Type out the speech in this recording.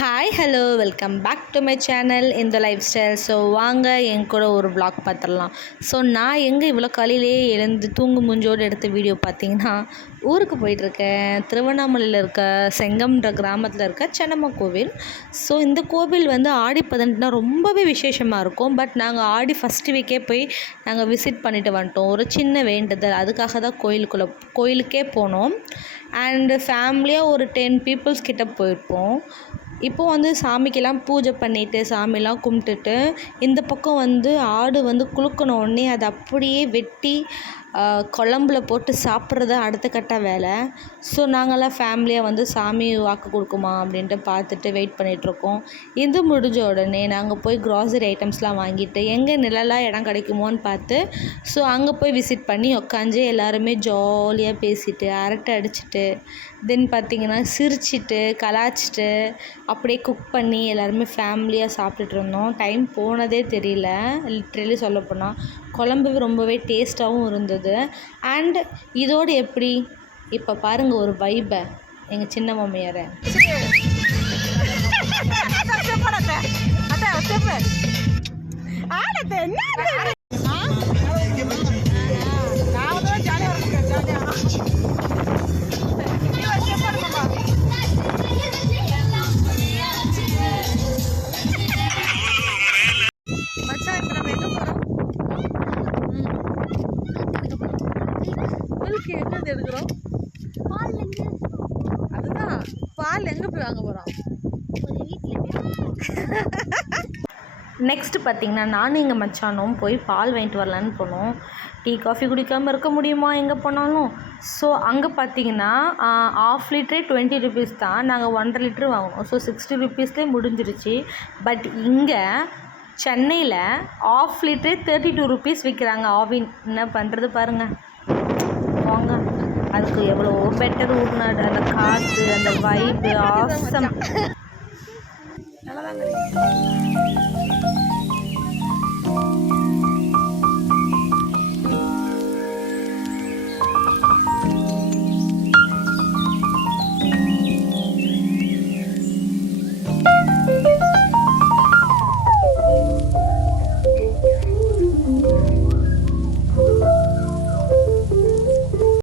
Hi hello welcome back to my channel இந்த lifestyle. So வாங்க என் கூட ஒரு vlog பார்த்துடலாம். ஸோ நான் எங்கே இவ்வளோ காலையிலேயே எழுந்து தூங்கு மூஞ்சோடு எடுத்த வீடியோ பார்த்தீங்கன்னா, ஊருக்கு போயிட்டுருக்கேன். திருவண்ணாமலையில் இருக்க செங்கம்ன்ற கிராமத்தில் இருக்க சென்னம்மா கோவில். ஸோ இந்த கோவில் வந்து ஆடி 18 ரொம்பவே விசேஷமாக இருக்கும். பட் நாங்கள் ஆடி ஃபஸ்ட் வீக்கே போய் நாங்கள் விசிட் பண்ணிட்டு வந்துட்டோம். ஒரு சின்ன வேண்டுதல், அதுக்காக தான் கோயிலுக்கே போனோம். அண்டு ஃபேமிலியாக ஒரு 10 பீப்புள்ஸ் கிட்ட போயிருப்போம். இப்போது வந்து சாமிக்கெல்லாம் பூஜை பண்ணிவிட்டு சாமிலாம் கும்பிட்டுட்டு இந்த பக்கம் வந்து ஆடு வந்து குலுக்கின உடனே அதை அப்படியே வெட்டி குழம்புல போட்டு சாப்பிட்றது அடுத்த கட்ட வேலை. ஸோ நாங்கள்லாம் ஃபேமிலியாக வந்து சாமி வாக்கு கொடுக்குமா அப்படின்ட்டு பார்த்துட்டு வெயிட் பண்ணிகிட்ருக்கோம். இது முடிஞ்ச உடனே நாங்கள் போய் க்ராசரி ஐட்டம்ஸ்லாம் வாங்கிட்டு எங்கே நிழலாக இடம் கிடைக்குமோன்னு பார்த்து ஸோ அங்கே போய் விசிட் பண்ணி உக்காந்து எல்லாருமே ஜாலியாக பேசிட்டு அரட்டை அடிச்சுட்டு தென் பார்த்திங்கன்னா சிரிச்சிட்டு கலாய்ச்சிட்டு அப்படியே குக் பண்ணி எல்லாருமே ஃபேமிலியாக சாப்பிட்டுட்டு இருந்தோம். டைம் போனதே தெரியல. லிட்ரலி சொல்லப்போனால் குழம்பு ரொம்பவே டேஸ்ட்டாகவும் இருந்தது. அண்ட் இதோடு எப்படி இப்போ பாருங்கள் ஒரு வைபை எங்கள் சின்ன மாமியாரை. எங்கே எடுக்கிறோம்? அதுதான் பால் எங்கே போய் வாங்க போகிறோம்? நெக்ஸ்ட்டு பார்த்திங்கன்னா நானும் எங்கள் மச்சானும் போய் பால் வாங்கிட்டு வரலான்னு போனோம். டீ காஃபி குடிக்காமல் இருக்க முடியுமா எங்கே போனாலும்? ஸோ அங்கே பார்த்தீங்கன்னா ½ லிட்டரே 20 ருபீஸ் தான். நாங்கள் 1.5 லிட்டரு வாங்கினோம். ஸோ 60 ருபீஸ்லேயே முடிஞ்சிருச்சு. பட் இங்கே சென்னையில் ½ லிட்டரே 32 ருபீஸ் விற்கிறாங்க. ஆவின் என்ன பண்ணுறது பாருங்கள். வாங்க, அதுக்கு எவ்வளோ பெட்டர் ஊர்னாடு. அந்த காற்று, அந்த வைப்பு ஆசம். நல்லா தாங்க.